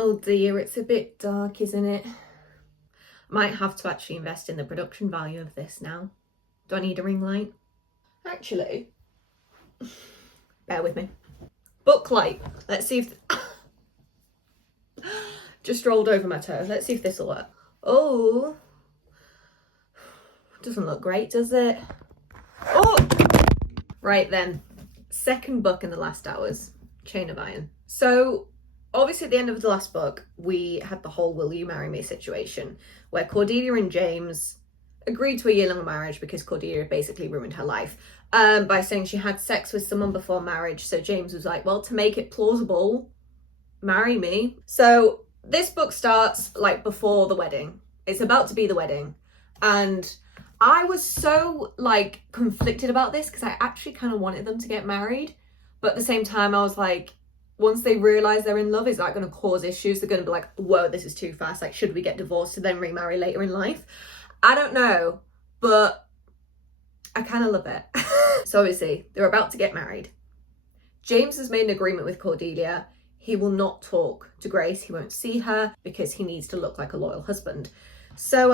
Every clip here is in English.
Oh dear, it's a bit dark, isn't it? Might have to actually invest in the production value of this now. Do I need a ring light? Actually, bear with me. Book light. Let's see if... Just rolled over my toe. Let's see if this will work. Oh. Doesn't look great, does it? Oh! Right then. Second book in the last hours. Chain of Iron. So, obviously at the end of the last book, we had the whole will you marry me situation, where Cordelia and James agreed to a year-long marriage because Cordelia basically ruined her life by saying she had sex with someone before marriage. So James was like, well, to make it plausible, marry me. So this book starts like before the wedding. It's about to be the wedding. And I was so like conflicted about this because I actually kind of wanted them to get married. But at the same time, I was like, once they realise they're in love, is that going to cause issues? They're going to be like, whoa, this is too fast. Like, should we get divorced to then remarry later in life? I don't know, but I kind of love it. So obviously, they're about to get married. James has made an agreement with Cordelia. He will not talk to Grace. He won't see her because he needs to look like a loyal husband. So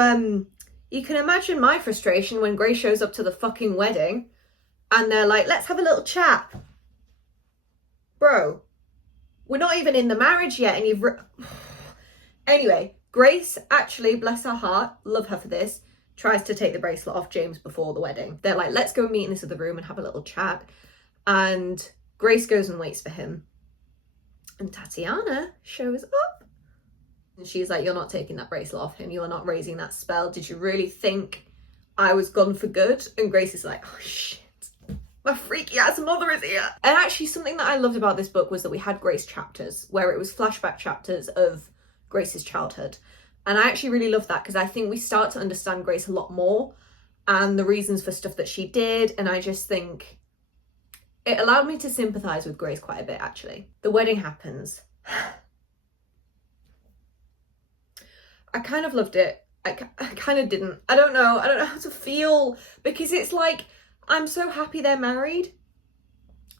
you can imagine my frustration when Grace shows up to the fucking wedding and they're like, let's have a little chat. Bro, we're not even in the marriage yet and you've... Anyway, Grace actually, bless her heart, love her for this, tries to take the bracelet off James before the wedding. They're like, let's go meet in this other room and have a little chat. And Grace goes and waits for him. And Tatiana shows up. And she's like, you're not taking that bracelet off him. You are not raising that spell. Did you really think I was gone for good? And Grace is like, oh shit. My freaky ass mother is here. And actually something that I loved about this book was that we had Grace chapters where it was flashback chapters of Grace's childhood. And I actually really love that because I think we start to understand Grace a lot more and the reasons for stuff that she did. And I just think it allowed me to sympathise with Grace quite a bit, actually. The wedding happens. I kind of loved it. I kind of didn't. I don't know how to feel because it's like, I'm so happy they're married.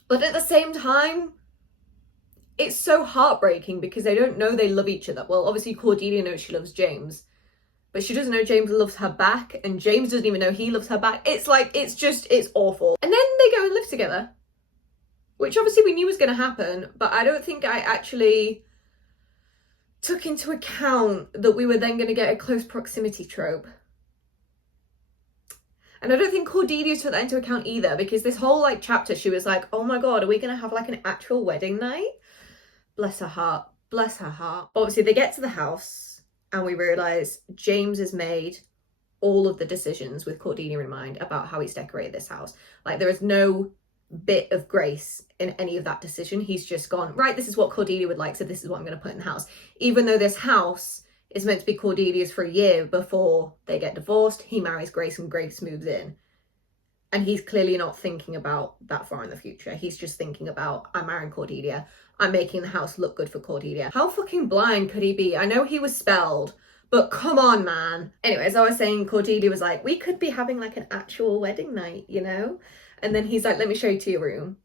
But at the same time, it's so heartbreaking because they don't know they love each other. Well, obviously Cordelia knows she loves James, but she doesn't know James loves her back, and James doesn't even know he loves her back. It's like, it's awful. And then they go and live together, which obviously we knew was going to happen, but I don't think I actually took into account that we were then going to get a close proximity trope. And I don't think Cordelia took that into account either, because this whole like chapter, she was like, oh my God, are we going to have like an actual wedding night? Bless her heart. Bless her heart. Obviously, they get to the house and we realise James has made all of the decisions with Cordelia in mind about how he's decorated this house. Like, there is no bit of Grace in any of that decision. He's just gone, right, this is what Cordelia would like, so this is what I'm going to put in the house. Even though this house is meant to be Cordelia's for a year before they get divorced, he marries Grace and Grace moves in. And he's clearly not thinking about that far in the future. He's just thinking about, I'm marrying Cordelia. I'm making the house look good for Cordelia. How fucking blind could he be? I know he was spelled, but come on, man. Anyway, as I was saying, Cordelia was like, we could be having like an actual wedding night, you know? And then he's like, let me show you to your room.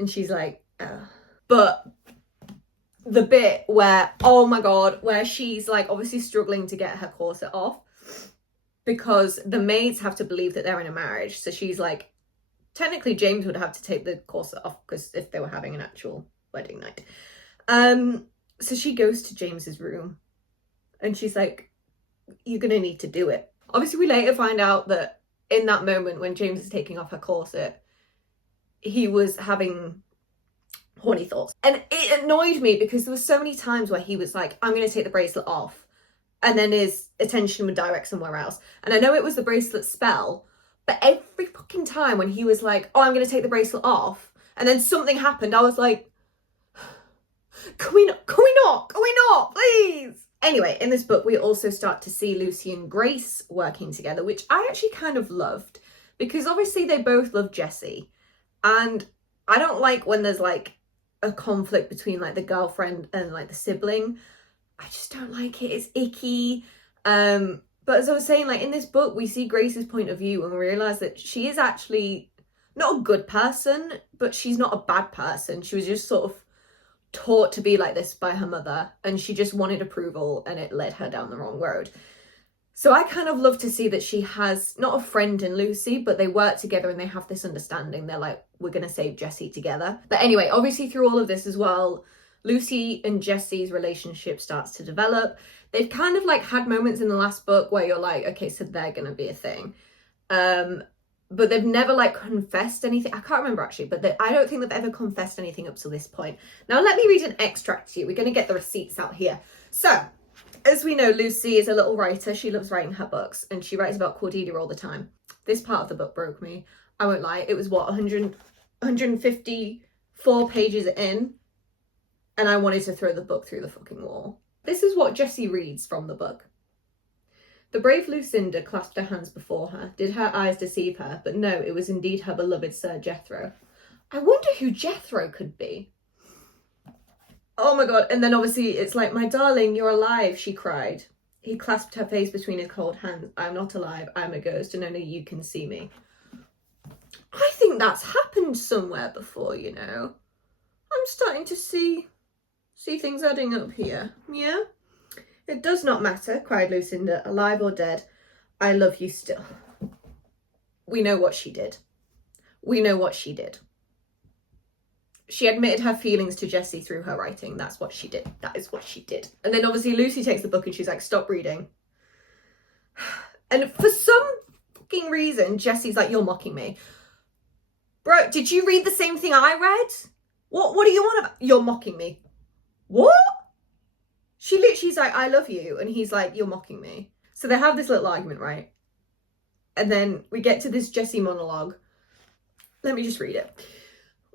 And she's like, ugh. But the bit where, oh my God, where she's like obviously struggling to get her corset off because the maids have to believe that they're in a marriage. So she's like, technically James would have to take the corset off because if they were having an actual wedding night. So she goes to James's room and she's like, you're going to need to do it. Obviously, we later find out that in that moment when James is taking off her corset, he was having horny thoughts. And it annoyed me because there were so many times where he was like, I'm going to take the bracelet off. And then his attention would direct somewhere else. And I know it was the bracelet spell, but every fucking time when he was like, oh, I'm going to take the bracelet off, and then something happened, I was like, can we not, please? Anyway, in this book, we also start to see Lucy and Grace working together, which I actually kind of loved because obviously they both love Jessie. And I don't like when there's like a conflict between like the girlfriend and like the sibling. I just don't like it. It's icky. But as I was saying, like in this book, we see Grace's point of view and we realise that she is actually not a good person, but she's not a bad person. She was just sort of taught to be like this by her mother, and she just wanted approval, and it led her down the wrong road. So I kind of love to see that she has not a friend in Lucy, but they work together and they have this understanding. They're like, we're going to save Jessie together. But anyway, obviously through all of this as well, Lucy and Jessie's relationship starts to develop. They've kind of like had moments in the last book where you're like, okay, so they're going to be a thing. But they've never like confessed anything. I can't remember actually, but I don't think they've ever confessed anything up to this point. Now let me read an extract to you. We're going to get the receipts out here. So, as we know, Lucy is a little writer. She loves writing her books, and she writes about Cordelia all the time. This part of the book broke me. I won't lie. It was, 154 pages in, and I wanted to throw the book through the fucking wall. This is what Jessie reads from the book. The brave Lucinda clasped her hands before her. Did her eyes deceive her? But no, it was indeed her beloved Sir Jethro. I wonder who Jethro could be. Oh my god, and then obviously it's like, my darling, you're alive, she cried. He clasped her face between his cold hands. I'm not alive, I'm a ghost, and only you can see me. I think that's happened somewhere before, you know. I'm starting to see things adding up here, yeah? It does not matter, cried Lucinda, alive or dead. I love you still. We know what she did. We know what she did. She admitted her feelings to Jessie through her writing. That's what she did. That is what she did. And then obviously Lucy takes the book and she's like, stop reading. And for some fucking reason, Jessie's like, you're mocking me. Bro, did you read the same thing I read? What do you want about? You're mocking me. What? She literally's like, I love you. And he's like, you're mocking me. So they have this little argument, right? And then we get to this Jessie monologue. Let me just read it.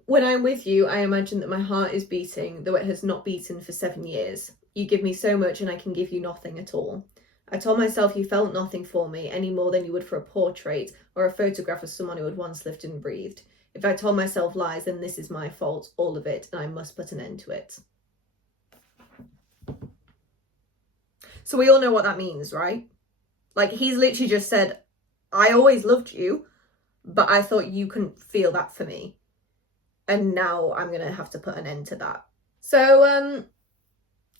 When I'm with you, I imagine that my heart is beating, though it has not beaten for 7 years. You give me so much and I can give you nothing at all. I told myself you felt nothing for me any more than you would for a portrait or a photograph of someone who had once lived and breathed. If I told myself lies, then this is my fault, all of it, and I must put an end to it. So we all know what that means, right? Like, he's literally just said, I always loved you, but I thought you couldn't feel that for me. And now I'm going to have to put an end to that. So,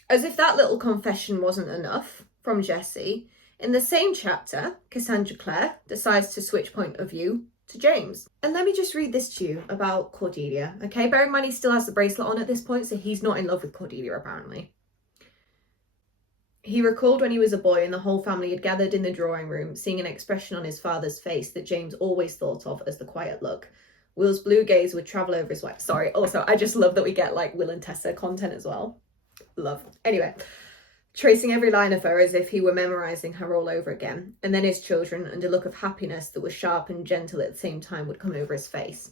as if that little confession wasn't enough from Jessie, in the same chapter, Cassandra Clare decides to switch point of view to James. And let me just read this to you about Cordelia, okay? Bear in mind he still has the bracelet on at this point, so he's not in love with Cordelia, apparently. He recalled when he was a boy and the whole family had gathered in the drawing room, seeing an expression on his father's face that James always thought of as the quiet look. Will's blue gaze would travel over his wife. Sorry, also, I just love that we get, like, Will and Tessa content as well. Love. Anyway, tracing every line of her as if he were memorising her all over again. And then his children, and a look of happiness that was sharp and gentle at the same time, would come over his face.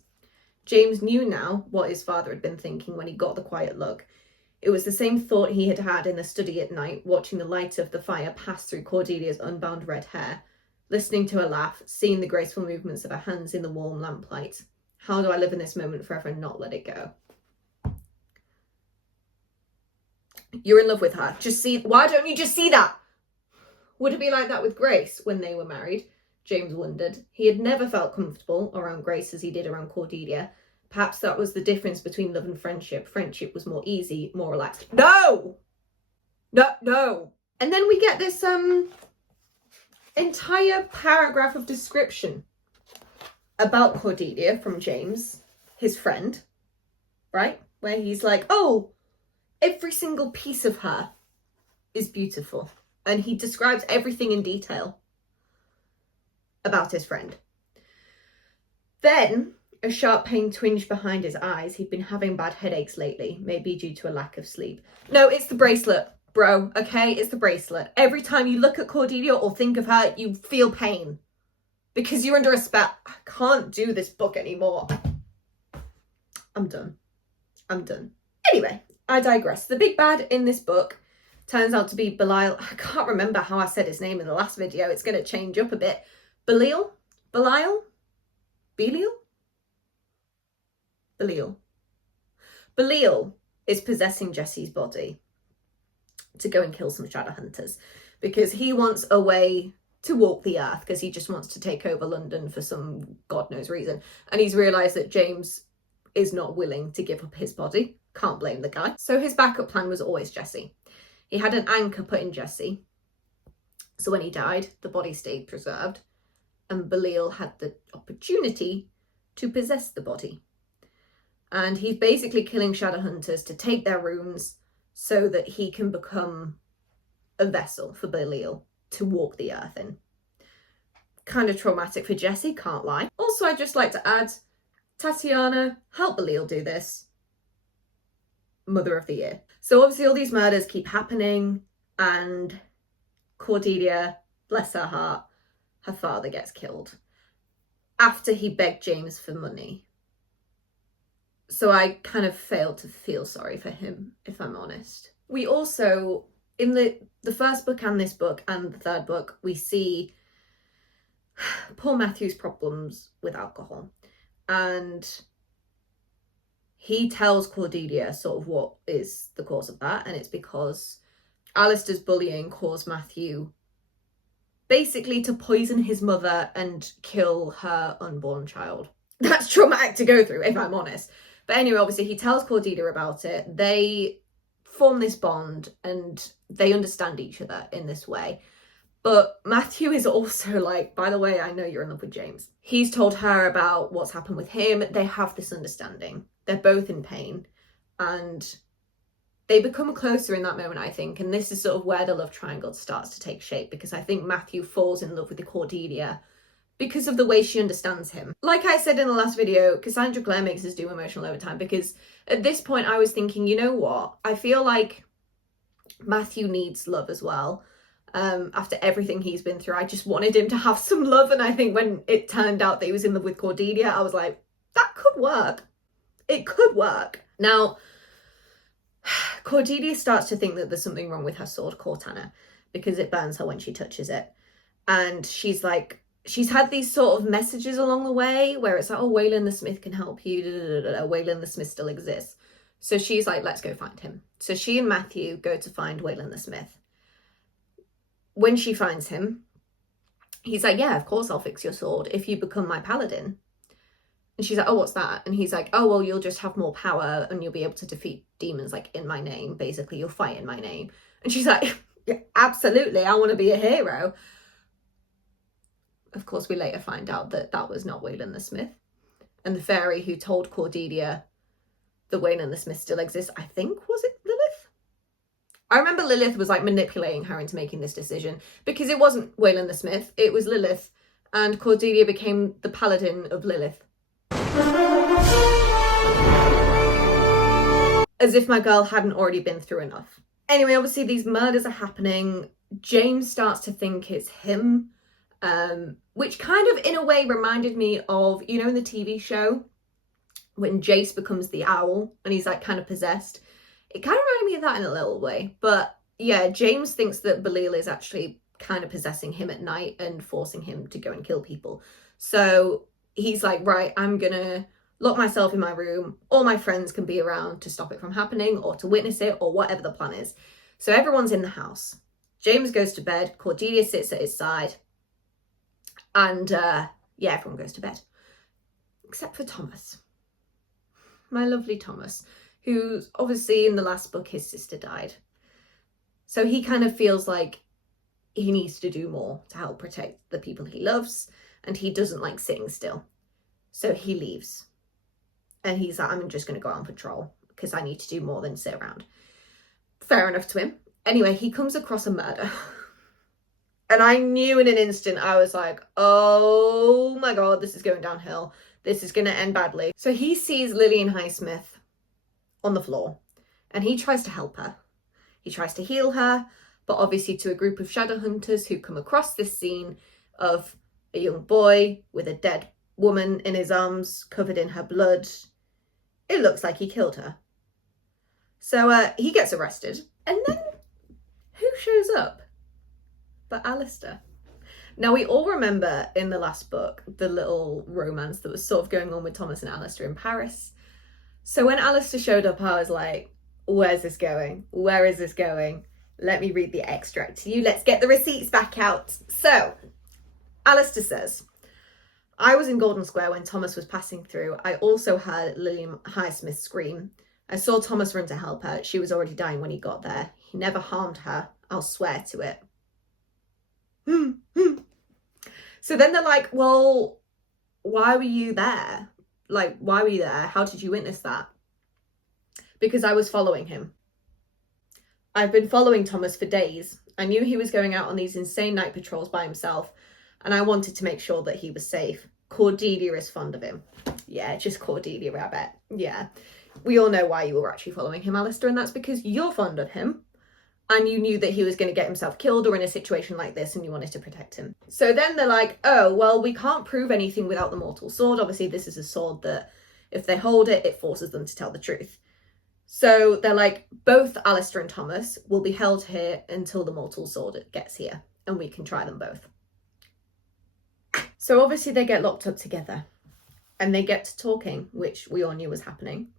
James knew now what his father had been thinking when he got the quiet look. It was the same thought he had had in the study at night, watching the light of the fire pass through Cordelia's unbound red hair, listening to her laugh, seeing the graceful movements of her hands in the warm lamplight. How do I live in this moment forever and not let it go? You're in love with her. Just see. Why don't you just see that? Would it be like that with Grace when they were married? James wondered. He had never felt comfortable around Grace as he did around Cordelia. Perhaps that was the difference between love and friendship. Friendship was more easy, more relaxed. No! No. And then we get this entire paragraph of description about Cordelia from James, his friend, right? Where he's like, oh, every single piece of her is beautiful. And he describes everything in detail about his friend. Then a sharp pain twinged behind his eyes. He'd been having bad headaches lately, maybe due to a lack of sleep. No, it's the bracelet, bro, okay? It's the bracelet. Every time you look at Cordelia or think of her, you feel pain. Because you're under a spell. I can't do this book anymore. I'm done. Anyway, I digress. The big bad in this book turns out to be Belial. I can't remember how I said his name in the last video. It's going to change up a bit. Belial? Belial is possessing Jessie's body to go and kill some shadow hunters because he wants a way to walk the earth, because he just wants to take over London for some God knows reason. And he's realised that James is not willing to give up his body. Can't blame the guy. So his backup plan was always Jesse. He had an anchor put in Jesse. So when he died, the body stayed preserved, and Belial had the opportunity to possess the body. And he's basically killing Shadowhunters to take their runes so that he can become a vessel for Belial to walk the earth in. Kind of traumatic for Jesse, can't lie. Also, I'd just like to add, Tatiana helped Belial do this. Mother of the Year. So obviously all these murders keep happening, and Cordelia, bless her heart, her father gets killed after he begged James for money. So I kind of failed to feel sorry for him, if I'm honest. We also, in the first book and this book and the third book, we see poor Matthew's problems with alcohol. And he tells Cordelia sort of what is the cause of that. And it's because Alistair's bullying caused Matthew basically to poison his mother and kill her unborn child. That's traumatic to go through, if I'm honest. But anyway, obviously he tells Cordelia about it. They form this bond and they understand each other in this way. But Matthew is also like, by the way, I know you're in love with James. He's told her about what's happened with him. They have this understanding. They're both in pain. And they become closer in that moment, I think. And this is sort of where the love triangle starts to take shape, because I think Matthew falls in love with Cordelia because of the way she understands him. Like I said in the last video, Cassandra Clare makes us do emotional overtime, because at this point I was thinking, you know what? I feel like Matthew needs love as well. After everything he's been through, I just wanted him to have some love. And I think when it turned out that he was in love with Cordelia, I was like, that could work. It could work. Now, Cordelia starts to think that there's something wrong with her sword, Cortana, because it burns her when she touches it. And she's like, she's had these sort of messages along the way where it's like, oh, Waylon the Smith can help you. Waylon the Smith still exists. So she's like, let's go find him. So she and Matthew go to find Waylon the Smith. When she finds him, he's like, yeah, of course I'll fix your sword if you become my paladin. And she's like, oh, what's that? And he's like, oh, well, you'll just have more power and you'll be able to defeat demons like in my name. Basically, you'll fight in my name. And she's like, yeah, absolutely, I want to be a hero. Of course, we later find out that that was not Waylon the Smith. And the fairy who told Cordelia that Waylon the Smith still exists, I think, was it Lilith? I remember Lilith was like manipulating her into making this decision, because it wasn't Waylon the Smith, it was Lilith. And Cordelia became the paladin of Lilith. As if my girl hadn't already been through enough. Anyway, obviously these murders are happening. James starts to think it's him, which kind of in a way reminded me of, you know, in the TV show when Jace becomes the owl and he's like kind of possessed. It kind of reminded me of that in a little way. But yeah, James thinks that Belial is actually kind of possessing him at night and forcing him to go and kill people. So he's like, right, I'm gonna lock myself in my room. All my friends can be around to stop it from happening or to witness it or whatever the plan is. So everyone's in the house. James goes to bed. Cordelia sits at his side. And yeah, everyone goes to bed. Except for Thomas. My lovely Thomas, who's obviously in the last book, his sister died. So he kind of feels like he needs to do more to help protect the people he loves. And he doesn't like sitting still. So he leaves. And he's like, I'm just going to go out on patrol because I need to do more than sit around. Fair enough to him. Anyway, he comes across a murder. And I knew in an instant, I was like, oh my God, this is going downhill. This is going to end badly. So he sees Lillian Highsmith on the floor and he tries to help her. He tries to heal her, but obviously to a group of Shadowhunters who come across this scene of a young boy with a dead woman in his arms covered in her blood, it looks like he killed her. So he gets arrested. And then who shows up but Alistair? Now, we all remember in the last book the little romance that was sort of going on with Thomas and Alistair in Paris. So when Alistair showed up, I was like, where's this going? Where is this going? Let me read the extract to you. Let's get the receipts back out. So Alistair says, I was in Golden Square when Thomas was passing through. I also heard Lillian Highsmith scream. I saw Thomas run to help her. She was already dying when he got there. He never harmed her. I'll swear to it. So then they're like, well, why were you there? Like, why were you there? How did you witness that? Because I was following him. I've been following Thomas for days. I knew he was going out on these insane night patrols by himself, and I wanted to make sure that he was safe. Cordelia is fond of him. Yeah, just Cordelia, I bet. Yeah. We all know why you were actually following him, Alistair, and that's because you're fond of him. And you knew that he was going to get himself killed or in a situation like this, and you wanted to protect him. So then they're like, oh, well, we can't prove anything without the mortal sword. Obviously, this is a sword that if they hold it, it forces them to tell the truth. So they're like, both Alistair and Thomas will be held here until the mortal sword gets here, and we can try them both. So obviously they get locked up together, and they get to talking, which we all knew was happening.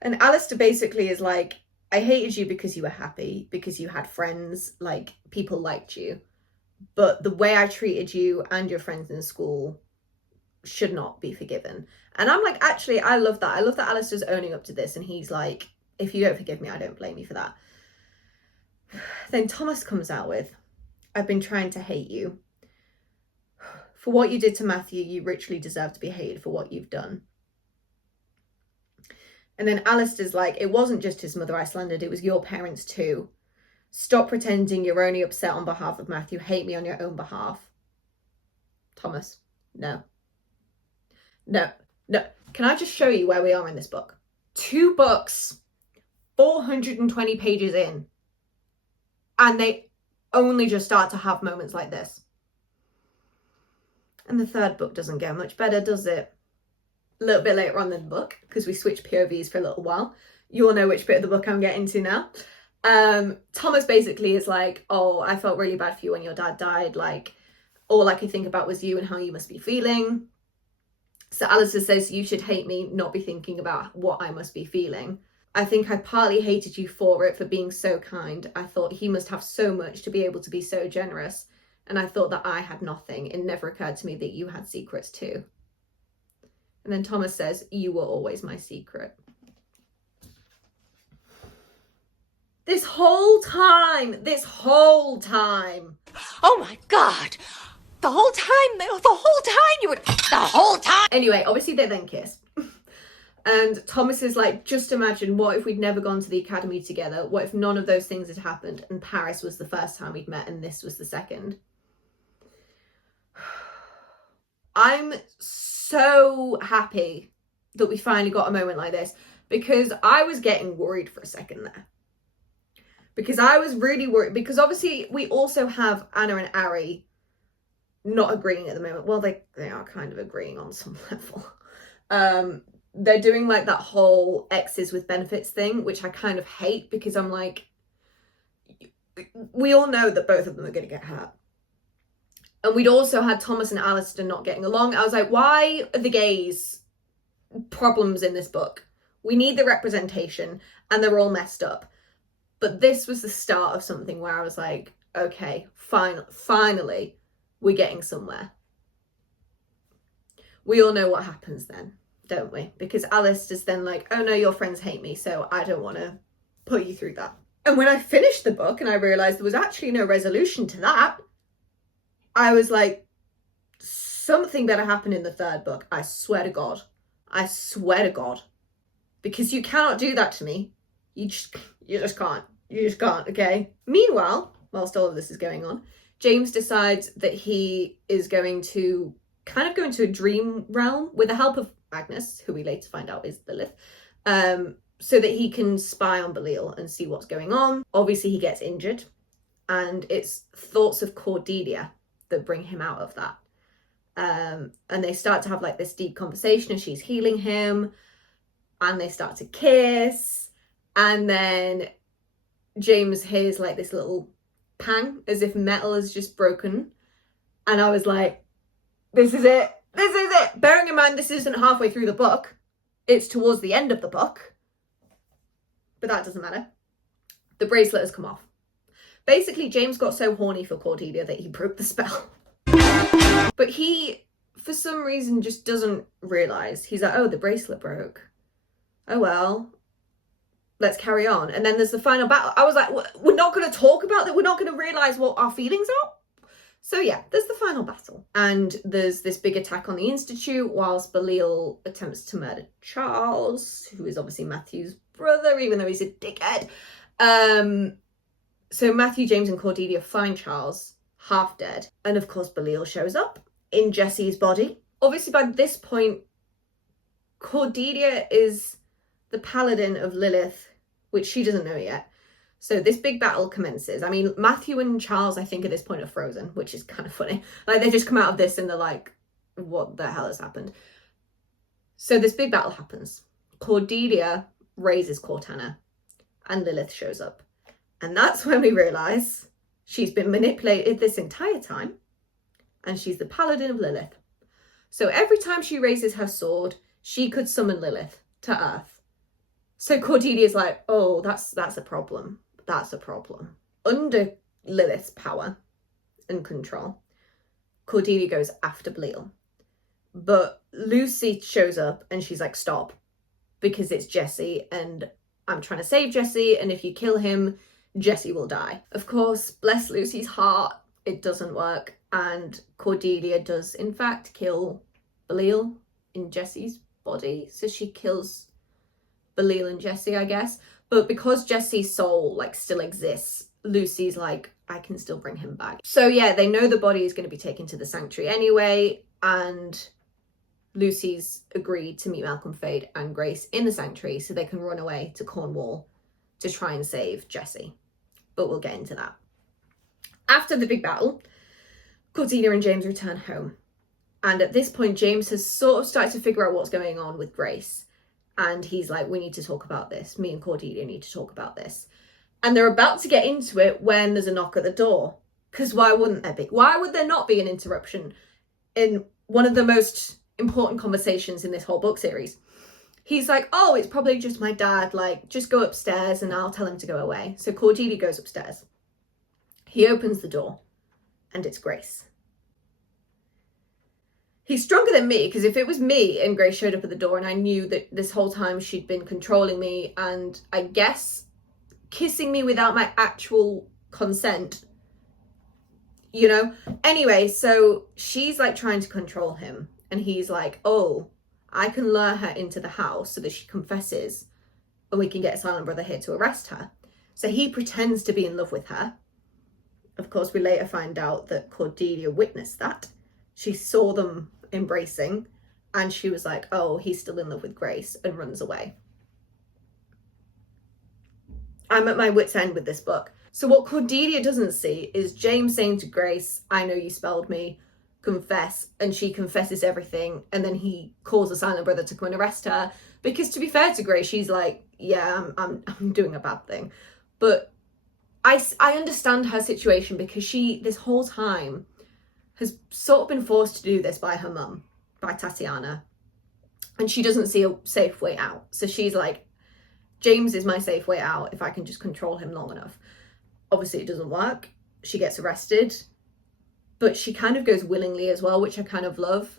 And Alistair basically is like, I hated you because you were happy, because you had friends, like, people liked you. But the way I treated you and your friends in school should not be forgiven. And I'm like, actually, I love that. I love that Alistair's owning up to this. And he's like, if you don't forgive me, I don't blame you for that. Then Thomas comes out with, I've been trying to hate you. For what you did to Matthew, you richly deserve to be hated for what you've done. And then Alistair's like, it wasn't just his mother I slandered, it was your parents too. Stop pretending you're only upset on behalf of Matthew. Hate me on your own behalf. Thomas, no. No. Can I just show you where we are in this book? 2 books, 420 pages in, and they only just start to have moments like this. And the 3rd book doesn't get much better, does it? A little bit later on in the book, because we switched POVs for a little while. You all know which bit of the book I'm getting to now. Thomas basically is like, oh, I felt really bad for you when your dad died. Like, all I could think about was you and how you must be feeling. So Alistair says, you should hate me, not be thinking about what I must be feeling. I think I partly hated you for it, for being so kind. I thought he must have so much to be able to be so generous. And I thought that I had nothing. It never occurred to me that you had secrets too. And then Thomas says, you were always my secret. This whole time. Oh my God. The whole time. Anyway, obviously they then kiss. And Thomas is like, just imagine, what if we'd never gone to the academy together? What if none of those things had happened and Paris was the first time we'd met and this was the second? I'm so happy that we finally got a moment like this, because I was getting worried for a second there. Because I was really worried, because obviously we also have Anna and Ari not agreeing at the moment. Well, they are kind of agreeing on some level. They're doing like that whole exes with benefits thing, which I kind of hate, because I'm like, we all know that both of them are going to get hurt. And we'd also had Thomas and Alistair not getting along. I was like, why are the gays problems in this book? We need the representation, and they're all messed up. But this was the start of something where I was like, okay, finally, we're getting somewhere. We all know what happens then, don't we? Because Alistair's then like, oh no, your friends hate me, so I don't want to put you through that. And when I finished the book and I realised there was actually no resolution to that, I was like, something better happen in the 3rd book. I swear to God. Because you cannot do that to me. You just can't. You just can't, okay? Meanwhile, whilst all of this is going on, James decides that he is going to kind of go into a dream realm with the help of Agnes, who we later find out is Lilith, so that he can spy on Belial and see what's going on. Obviously, he gets injured, and it's thoughts of Cordelia that bring him out of that. And they start to have like this deep conversation as she's healing him, and they start to kiss, and then James hears like this little pang as if metal is just broken, and I was like, this is it. Bearing in mind this isn't halfway through the book, it's towards the end of the book, but that doesn't matter. The bracelet has come off. Basically, James got so horny for Cordelia that he broke the spell. But he for some reason, just doesn't realise. He's like, oh, the bracelet broke. Oh, well, let's carry on. And then there's the final battle. I was like, we're not going to talk about that. We're not going to realise what our feelings are. So yeah, there's the final battle. And there's this big attack on the Institute whilst Belial attempts to murder Charles, who is obviously Matthew's brother, even though he's a dickhead. So Matthew, James and Cordelia find Charles half dead. And of course, Belial shows up in Jesse's body. Obviously, by this point, Cordelia is the paladin of Lilith, which she doesn't know yet. So this big battle commences. I mean, Matthew and Charles, I think at this point are frozen, which is kind of funny. Like, they just come out of this and they're like, what the hell has happened? So this big battle happens. Cordelia raises Cortana and Lilith shows up. And that's when we realise she's been manipulated this entire time and she's the paladin of Lilith. So every time she raises her sword, she could summon Lilith to Earth. So Cordelia's like, oh, that's a problem. That's a problem. Under Lilith's power and control, Cordelia goes after Belial. But Lucy shows up and she's like, stop, because it's Jesse and I'm trying to save Jesse, and if you kill him, Jesse will die. Of course, bless Lucy's heart, it doesn't work, and Cordelia does in fact kill Belial in Jesse's body. So she kills Belial and Jesse, I guess. But because Jesse's soul like still exists, Lucy's like, I can still bring him back. So yeah, they know the body is going to be taken to the sanctuary anyway, and Lucy's agreed to meet Malcolm Fade and Grace in the sanctuary so they can run away to Cornwall to try and save Jesse. But we'll get into that. After the big battle, Cordelia and James return home. And at this point, James has sort of started to figure out what's going on with Grace. And he's like, we need to talk about this. Me and Cordelia need to talk about this. And they're about to get into it when there's a knock at the door. Because why wouldn't there be? Why would there not be an interruption in one of the most important conversations in this whole book series? He's like, oh, it's probably just my dad. Like, just go upstairs and I'll tell him to go away. So Cordelia goes upstairs. He opens the door and it's Grace. He's stronger than me, because if it was me and Grace showed up at the door and I knew that this whole time she'd been controlling me and I guess kissing me without my actual consent, you know? Anyway, so she's like trying to control him and he's like, oh, I can lure her into the house so that she confesses and we can get a silent brother here to arrest her. So he pretends to be in love with her. Of course, we later find out that Cordelia witnessed that. She saw them embracing and she was like, oh, he's still in love with Grace, and runs away. I'm at my wit's end with this book. So what Cordelia doesn't see is James saying to Grace, I know you spelled me, confess, and she confesses everything, and then he calls a silent brother to come and arrest her, because to be fair to Grace, she's like, yeah, I'm doing a bad thing. But I understand her situation, because she, this whole time, has sort of been forced to do this by her mum, by Tatiana, and she doesn't see a safe way out. So she's like, James is my safe way out if I can just control him long enough. Obviously it doesn't work. She gets arrested, but she kind of goes willingly as well, which I kind of love.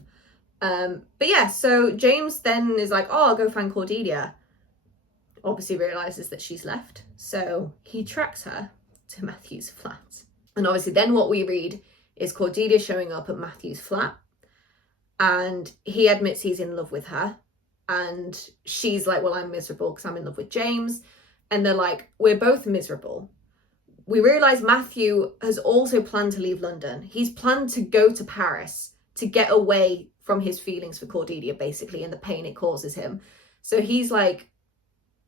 But yeah, so James then is like, oh, I'll go find Cordelia. Obviously realizes that she's left, so he tracks her to Matthew's flat. And obviously then what we read is Cordelia showing up at Matthew's flat, and he admits he's in love with her, and she's like, well, I'm miserable because I'm in love with James. And they're like, we're both miserable. We realise Matthew has also planned to leave London. He's planned to go to Paris to get away from his feelings for Cordelia, basically, and the pain it causes him. So he's like,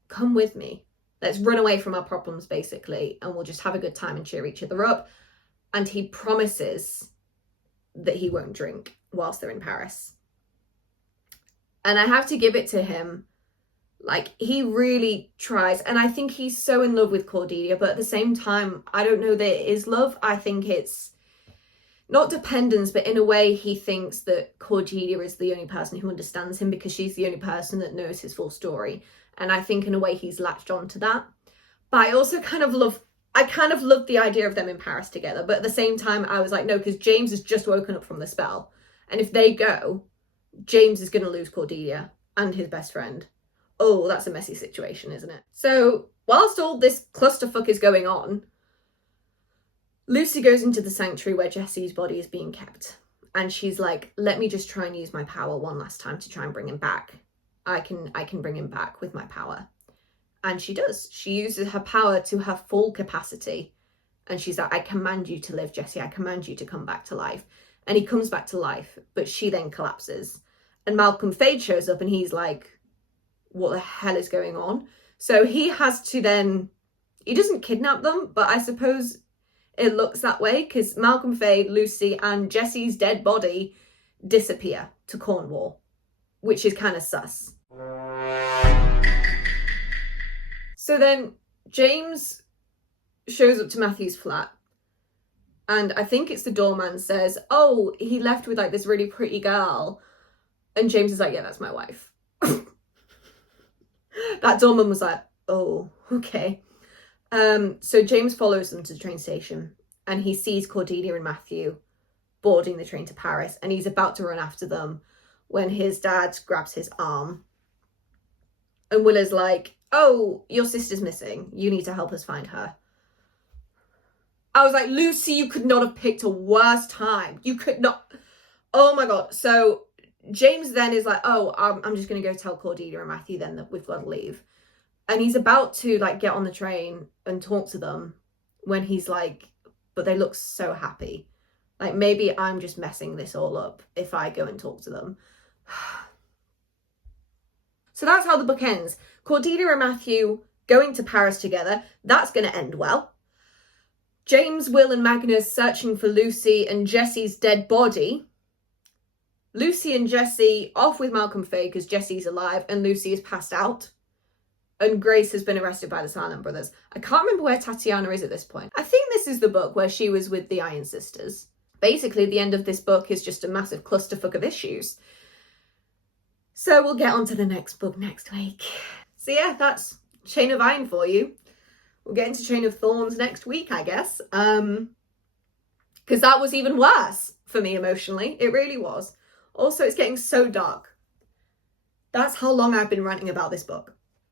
come with me. Let's run away from our problems, basically, and we'll just have a good time and cheer each other up. And he promises that he won't drink whilst they're in Paris. And I have to give it to him. Like, he really tries. And I think he's so in love with Cordelia. But at the same time, I don't know that it is love. I think it's not dependence, but in a way he thinks that Cordelia is the only person who understands him, because she's the only person that knows his full story. And I think in a way he's latched on to that. But I also kind of love the idea of them in Paris together. But at the same time, I was like, no, because James has just woken up from the spell. And if they go, James is going to lose Cordelia and his best friend. Oh, that's a messy situation, isn't it? So whilst all this clusterfuck is going on, Lucy goes into the sanctuary where Jesse's body is being kept. And she's like, let me just try and use my power one last time to try and bring him back. I can bring him back with my power. And she does. She uses her power to her full capacity. And she's like, I command you to live, Jesse. I command you to come back to life. And he comes back to life, but she then collapses. And Malcolm Fade shows up and he's like, what the hell is going on? So he has to then, he doesn't kidnap them, but I suppose it looks that way because Malcolm Fade, Lucy, and Jesse's dead body disappear to Cornwall, which is kind of sus. So then James shows up to Matthew's flat, and I think it's the doorman says, oh, he left with like this really pretty girl. And James is like, yeah, that's my wife. That doorman was like, oh, okay. So James follows them to the train station and he sees Cordelia and Matthew boarding the train to Paris, and he's about to run after them when his dad grabs his arm. And Willa's like, oh, your sister's missing. You need to help us find her. I was like, Lucy, you could not have picked a worse time. You could not. Oh my God. So James then is like, oh, I'm just going to go tell Cordelia and Matthew then that we've got to leave. And he's about to like get on the train and talk to them when he's like, but they look so happy. Like maybe I'm just messing this all up if I go and talk to them. So that's how the book ends. Cordelia and Matthew going to Paris together. That's going to end well. James, Will and Magnus searching for Lucy and Jesse's dead body. Lucy and Jesse off with Malcolm Fade because Jesse's alive and Lucy is passed out. And Grace has been arrested by the Silent Brothers. I can't remember where Tatiana is at this point. I think this is the book where she was with the Iron Sisters. Basically, the end of this book is just a massive clusterfuck of issues. So we'll get on to the next book next week. So yeah, that's Chain of Iron for you. We'll get into Chain of Thorns next week, I guess. Because that was even worse for me emotionally. It really was. Also, it's getting so dark. That's how long I've been ranting about this book.